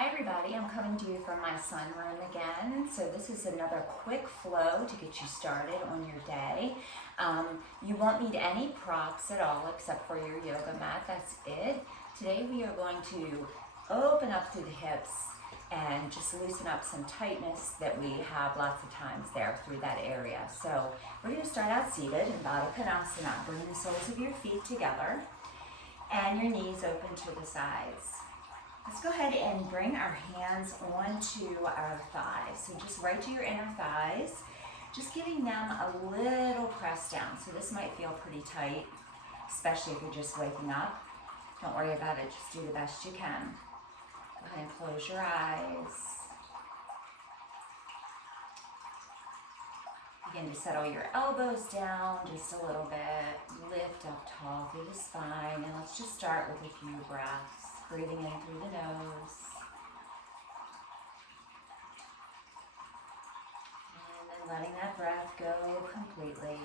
Hi everybody, I'm coming to you from my sunroom again. So this is another quick flow to get you started on your day. You won't need any props at all except for your yoga mat, that's it. Today we are going to open up through the hips and just loosen up some tightness that we have lots of times there through that area. So we're going to start out seated in Baddha Konasana. Bring the soles of your feet together and your knees open to the sides. Let's go ahead and bring our hands onto our thighs. So just right to your inner thighs, just giving them a little press down. So this might feel pretty tight, especially if you're just waking up. Don't worry about it, just do the best you can. Go ahead and close your eyes. Begin to settle your elbows down just a little bit. Lift up tall through the spine, and let's just start with a few breaths. Breathing in through the nose. And then letting that breath go completely.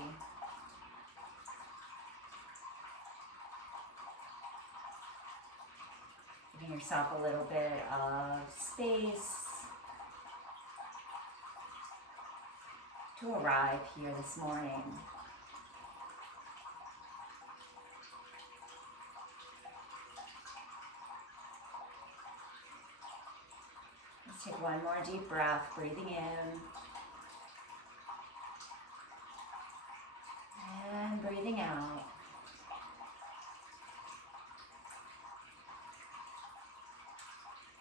Giving yourself a little bit of space to arrive here this morning. Take one more deep breath, breathing in and breathing out.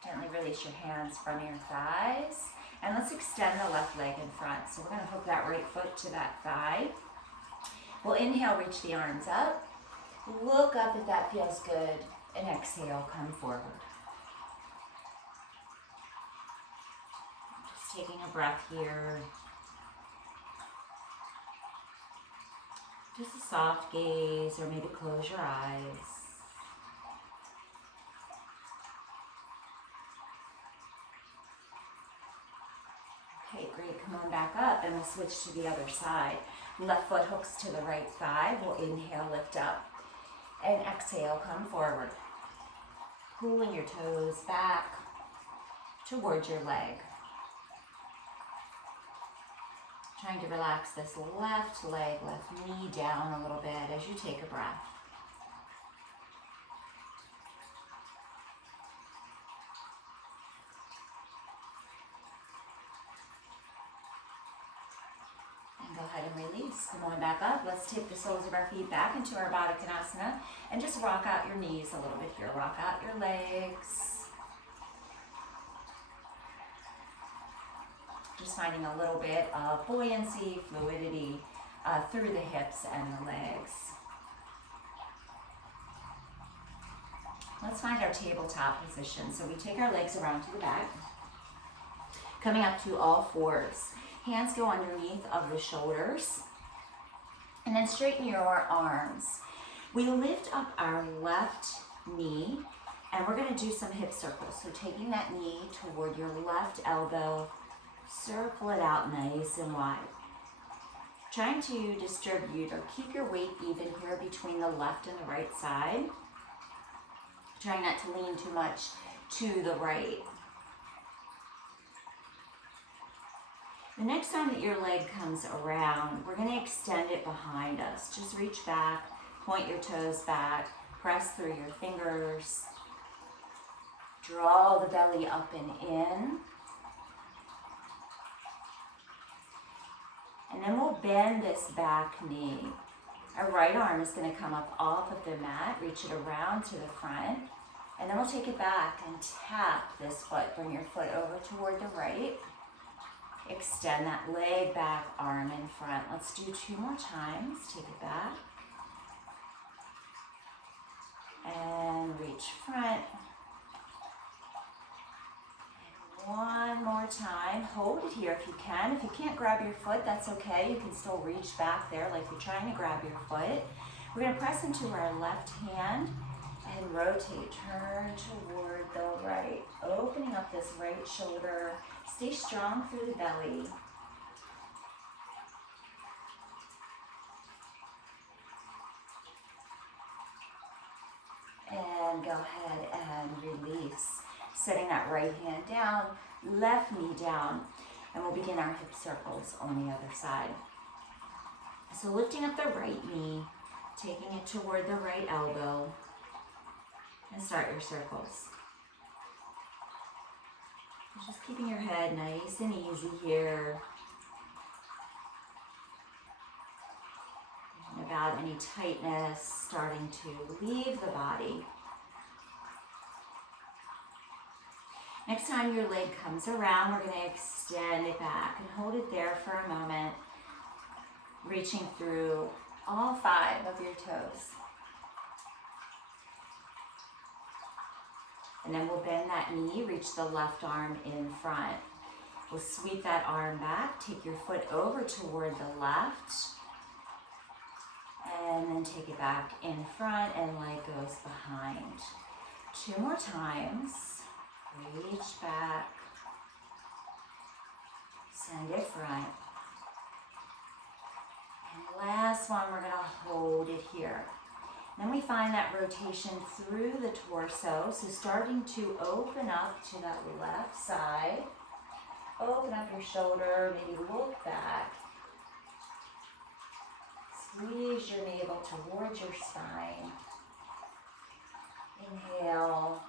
Gently release your hands from your thighs, and let's extend the left leg in front. So we're going to hook that right foot to that thigh. We'll inhale, reach the arms up. Look up if that feels good, and exhale, come forward. Taking a breath here. Just a soft gaze, or maybe close your eyes. Okay, great. Come on back up, and we'll switch to the other side. Left foot hooks to the right thigh. We'll inhale, lift up, and exhale, come forward. Pulling your toes back towards your leg. Trying to relax this left leg, left knee down a little bit as you take a breath. And go ahead and release. Come on back up. Let's take the soles of our feet back into our Baddha Konasana and just rock out your knees a little bit here. Rock out your legs. Just finding a little bit of buoyancy, fluidity through the hips and the legs. Let's find our tabletop position. So we take our legs around to the back, coming up to all fours. Hands go underneath of the shoulders, and then straighten your arms. We lift up our left knee, and we're going to do some hip circles. So taking that knee toward your left elbow, circle it out nice and wide. Trying to distribute or keep your weight even here between the left and the right side. Trying not to lean too much to the right. The next time that your leg comes around, we're going to extend it behind us. Just reach back, point your toes back, press through your fingers. Draw the belly up and in. And then we'll bend this back knee. Our right arm is going to come up off of the mat, reach it around to the front, and then we'll take it back and tap this foot. Bring your foot over toward the right. Extend that leg back, arm in front. Let's do 2 more times. Take it back. And reach front. One more time. Hold it here if you can. If you can't grab your foot, that's okay. You can still reach back there like you're trying to grab your foot. We're going to press into our left hand and rotate. Turn toward the right. Opening up this right shoulder. Stay strong through the belly. And go ahead and release. Setting that right hand down, left knee down, and we'll begin our hip circles on the other side. So lifting up the right knee, taking it toward the right elbow, and start your circles. Just keeping your head nice and easy here. And about any tightness starting to leave the body. Next time your leg comes around, we're going to extend it back and hold it there for a moment, reaching through all 5 of your toes. And then we'll bend that knee, reach the left arm in front. We'll sweep that arm back, take your foot over toward the left, and then take it back in front and leg goes behind. 2 more times. Reach back, send it front. And last one, we're going to hold it here. Then we find that rotation through the torso, so starting to open up to that left side. Open up your shoulder, maybe look back. Squeeze your navel towards your spine. Inhale.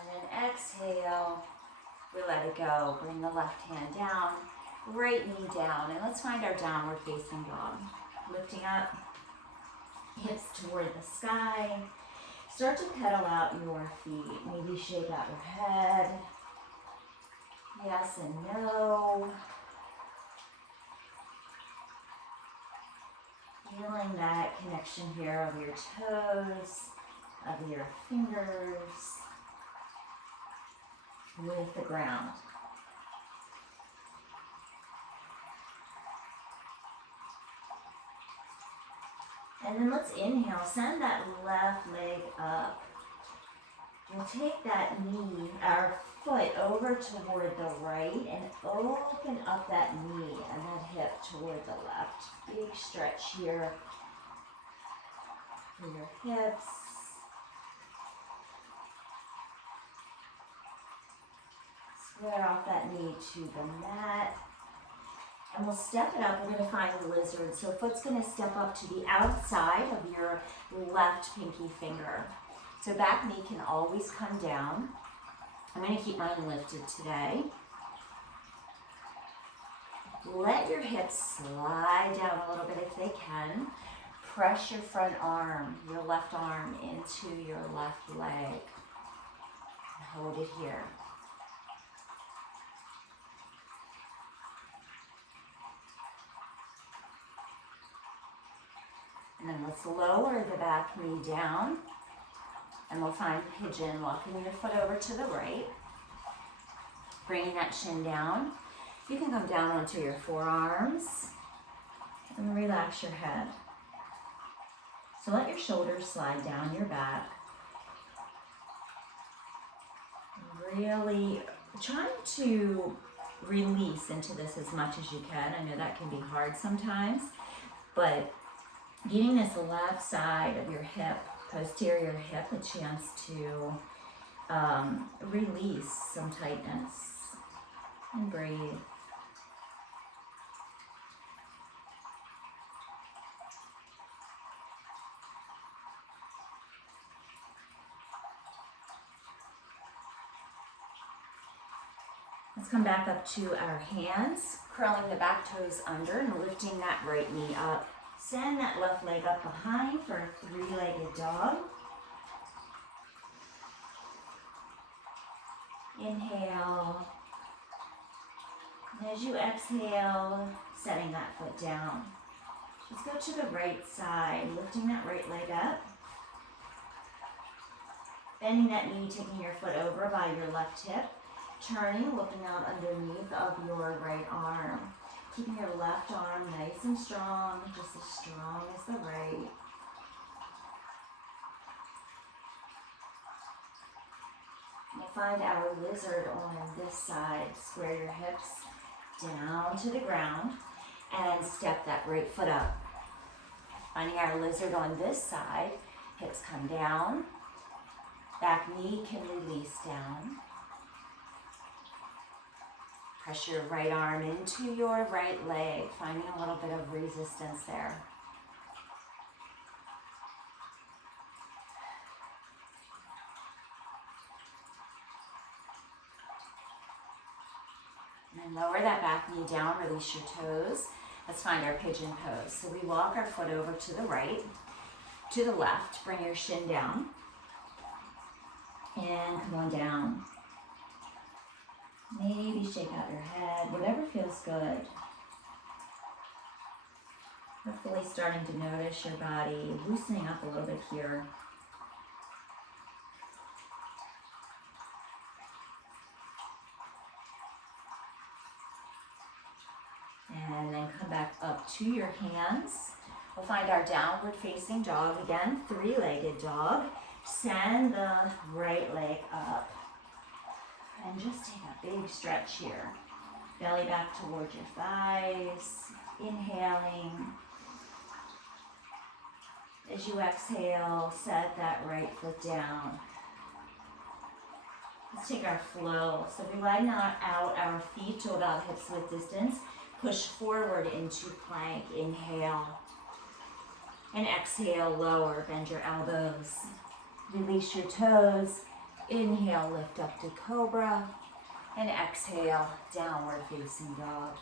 And then exhale. We let it go. Bring the left hand down, right knee down, and let's find our downward facing dog. Lifting up, hips toward the sky. Start to pedal out your feet. Maybe shake out your head. Yes and no. Feeling that connection here of your toes, of your fingers with the ground. And then let's inhale, send that left leg up. We'll take that knee, our foot over toward the right and open up that knee and that hip toward the left. Big stretch here for your hips. Square off that knee to the mat. And we'll step it up. We're going to find the lizard. So foot's going to step up to the outside of your left pinky finger. So back knee can always come down. I'm going to keep mine lifted today. Let your hips slide down a little bit if they can. Press your front arm, your left arm into your left leg. And hold it here. And then let's lower the back knee down. And we'll find pigeon, walking your foot over to the right. Bringing that shin down. You can come down onto your forearms. And relax your head. So let your shoulders slide down your back. Really trying to release into this as much as you can. I know that can be hard sometimes. But giving this left side of your hip, posterior hip, a chance to release some tightness. And breathe. Let's come back up to our hands, curling the back toes under and lifting that right knee up. Send that left leg up behind for a 3-legged dog. Inhale. And as you exhale, setting that foot down. Let's go to the right side, lifting that right leg up. Bending that knee, taking your foot over by your left hip. Turning, looking out underneath of your right arm. Keeping your left arm nice and strong, just as strong as the right. We'll find our lizard on this side. Square your hips down to the ground and step that right foot up. Finding our lizard on this side, hips come down, Back knee can release down. Press your right arm into your right leg, finding a little bit of resistance there. And lower that back knee down, release your toes. Let's find our pigeon pose. So we walk our foot over to the right, to the left, bring your shin down, and come on down. Maybe shake out your head, whatever feels good. Hopefully starting to notice your body loosening up a little bit here. And then come back up to your hands. We'll find our downward facing dog again, three-legged dog. Send the right leg up. And just take a big stretch here. Belly back towards your thighs. Inhaling. As you exhale, set that right foot down. Let's take our flow. So we widen out our feet to about hips width distance. Push forward into plank. Inhale. And exhale, lower. Bend your elbows. Release your toes. Inhale, lift up to cobra. And exhale, downward facing dog.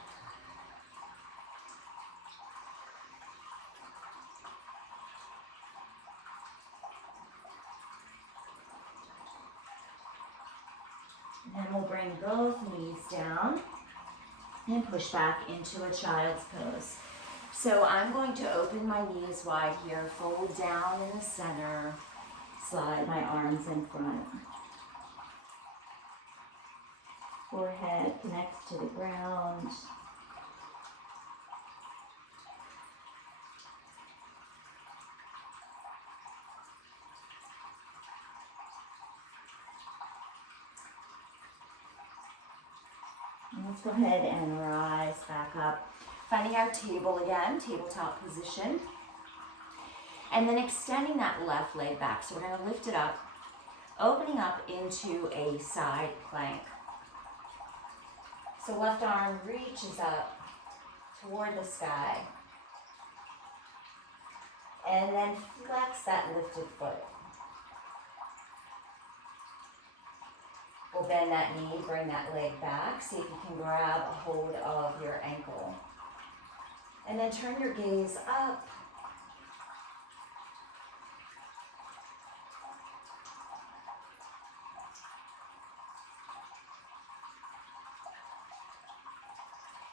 And then we'll bring both knees down and push back into a child's pose. So I'm going to open my knees wide here, fold down in the center, slide my arms in front. Forehead connects to the ground. Let's go ahead and rise back up. Finding our table again, tabletop position. And then extending that left leg back. So we're going to lift it up, opening up into a side plank. So left arm reaches up toward the sky. And then flex that lifted foot. We'll bend that knee, bring that leg back. See if you can grab a hold of your ankle. And then turn your gaze up.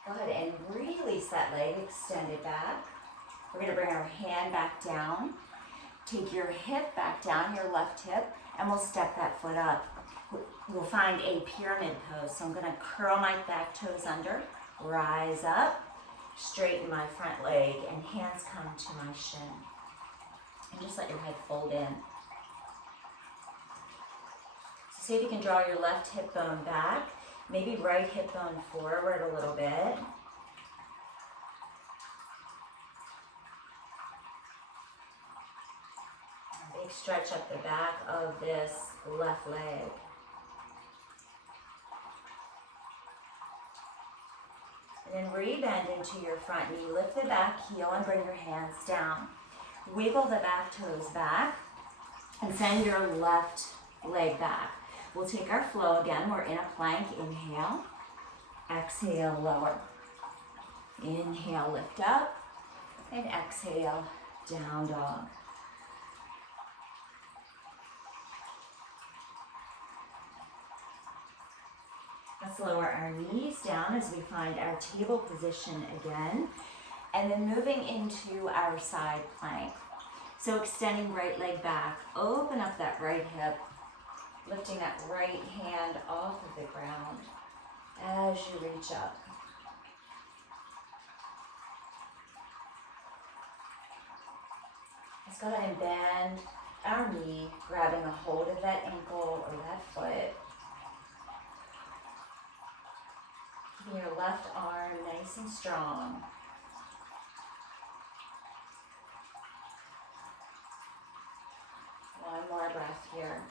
Go ahead and release that leg, extend it back. We're going to bring our hand back down. Take your hip back down, your left hip, and we'll step that foot up. We'll find a pyramid pose. So I'm going to curl my back toes under, rise up, straighten my front leg, and hands come to my shin. And just let your head fold in. So see if you can draw your left hip bone back, maybe right hip bone forward a little bit. Big stretch up the back of this left leg. And then re-bend into your front knee. Lift the back heel and bring your hands down. Wiggle the back toes back and send your left leg back. We'll take our flow again. We're in a plank. Inhale. Exhale, lower. Inhale, lift up. And exhale, down dog. Let's lower our knees down as we find our table position again. And then moving into our side plank. So extending right leg back, open up that right hip, lifting that right hand off of the ground as you reach up. Let's go ahead and bend our knee, grabbing a hold of that ankle or that foot. Keeping your left arm nice and strong. One more breath here.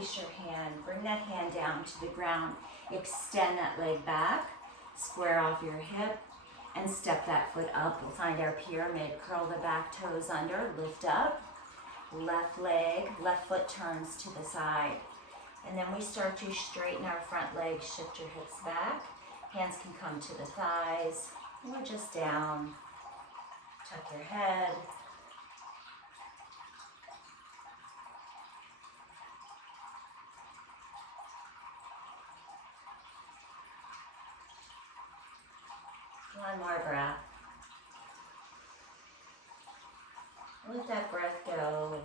release your hand. Bring that hand down to the ground. Extend that leg back. Square off your hip and step that foot up. We'll find our pyramid. Curl the back toes under. Lift up. Left leg, left foot turns to the side. And then we start to straighten our front leg. Shift your hips back. Hands can come to the thighs or just down. Tuck your head. One more breath. Let that breath go.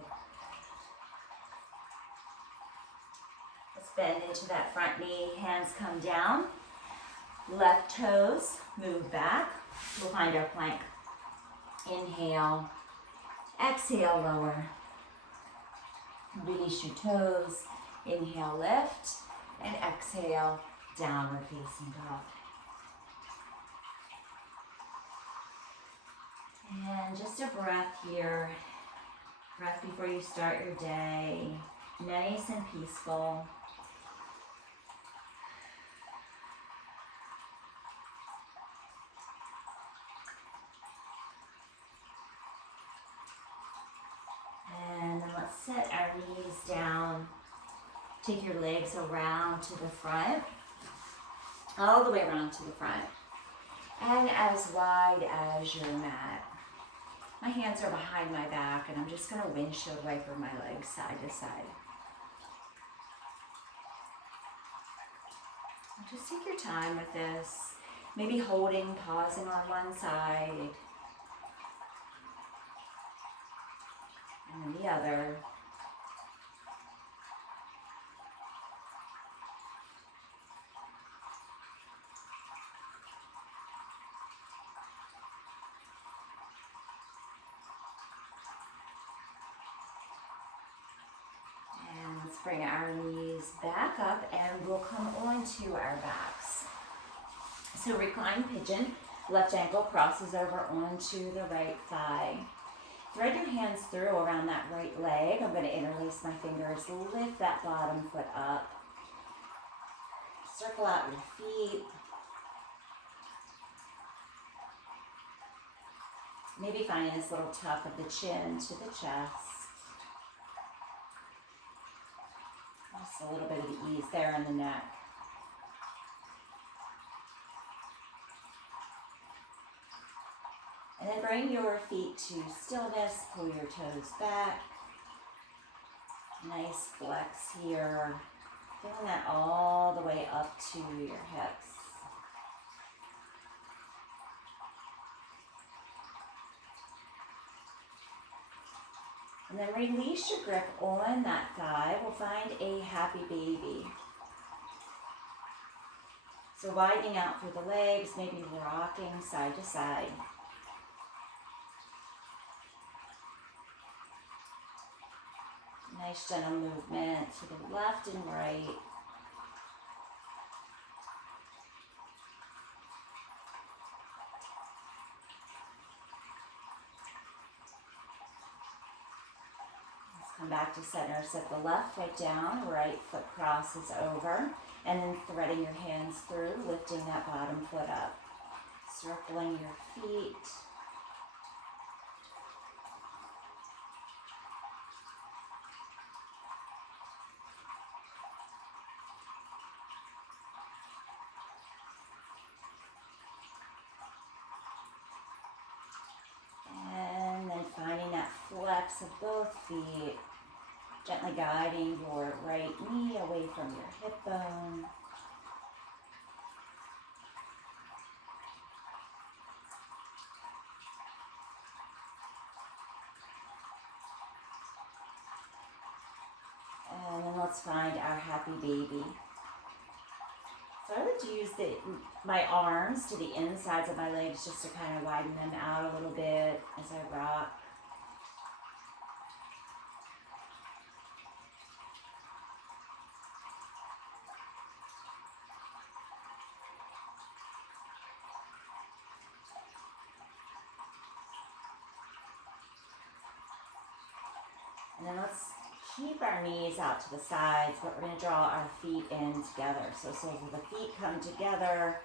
Let's bend into that front knee. Hands come down. Left toes move back. We'll find our plank. Inhale. Exhale, lower. Release your toes. Inhale, lift. And exhale, downward facing dog. And just a breath here. Breath before you start your day. Nice and peaceful. And then let's set our knees down. Take your legs around to the front. All the way around to the front. And as wide as your mat. My hands are behind my back and I'm just going to windshield wiper my legs side to side. Just take your time with this. Maybe holding, pausing on one side. And then the other. Bring our knees back up and we'll come onto our backs. So recline pigeon, left ankle crosses over onto the right thigh. Thread your hands through around that right leg. I'm going to interlace my fingers, lift that bottom foot up. Circle out your feet. Maybe finding this little tuck of the chin to the chest. Just a little bit of ease there on the neck. And then bring your feet to stillness, pull your toes back. Nice flex here. Feeling that all the way up to your hips. And then release your grip on that thigh. We'll find a happy baby. So widening out through the legs, maybe rocking side to side. Nice gentle movement to the left and right. Come back to center, set the left foot down, right foot crosses over, and then threading your hands through, lifting that bottom foot up. Circling your feet. And then finding that flex of both feet. Gently guiding your right knee away from your hip bone. And then let's find our happy baby. So I like to use my arms to the insides of my legs just to kind of widen them out a little bit as I rock. And then let's keep our knees out to the sides, but we're going to draw our feet in together. So soles of the feet come together.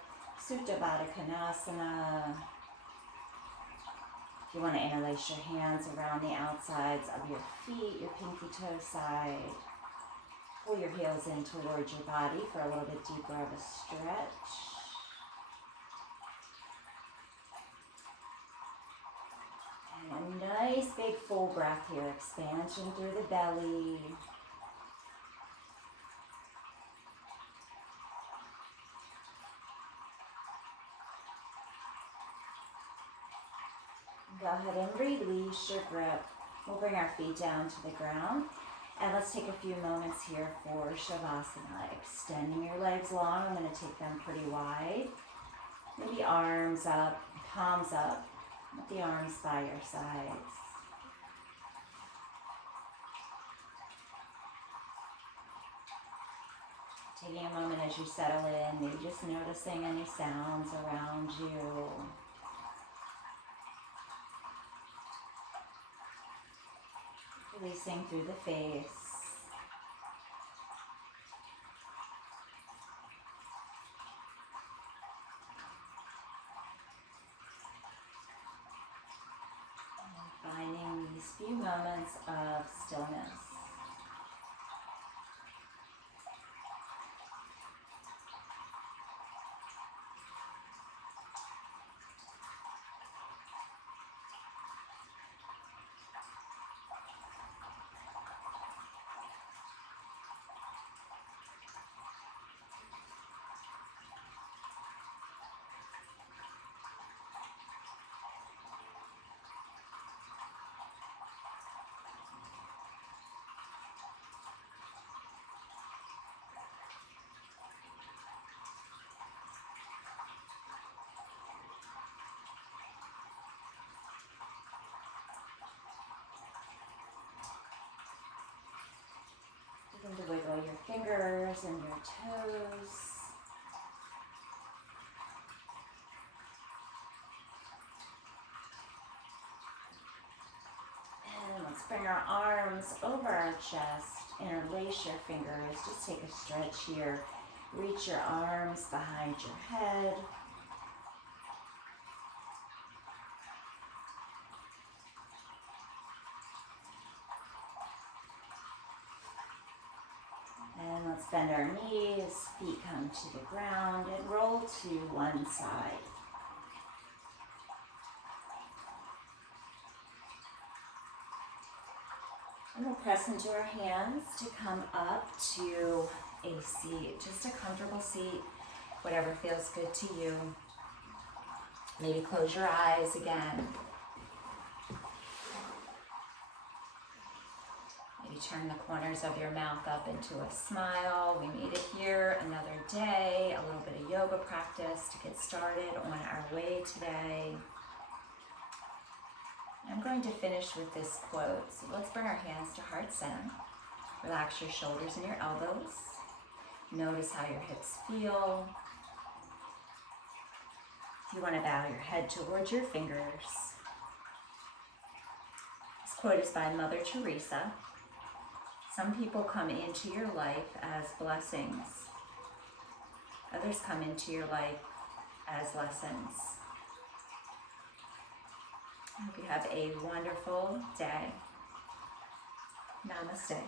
Baddha Konasana. If you want to interlace your hands around the outsides of your feet, your pinky toe side. Pull your heels in towards your body for a little bit deeper of a stretch. And a nice big full breath here, expansion through the belly. Go ahead and release your grip. We'll bring our feet down to the ground. And let's take a few moments here for Shavasana. Extending your legs long. I'm going to take them pretty wide. Maybe arms up, palms up, with the arms by your sides. Taking a moment as you settle in, maybe just noticing any sounds around you. Releasing through the face. And finding these few moments of stillness. Begin to wiggle your fingers and your toes. And let's bring our arms over our chest, interlace your fingers. Just take a stretch here. Reach your arms behind your head. And let's bend our knees, feet come to the ground, and roll to one side. And we'll press into our hands to come up to a seat, just a comfortable seat, whatever feels good to you. Maybe close your eyes again. Turn the corners of your mouth up into a smile. We made it here another day, a little bit of yoga practice to get started on our way today. I'm going to finish with this quote. So let's bring our hands to heart center. Relax your shoulders and your elbows. Notice how your hips feel. If you want to bow your head towards your fingers. This quote is by Mother Teresa. Some people come into your life as blessings. Others come into your life as lessons. I hope you have a wonderful day. Namaste.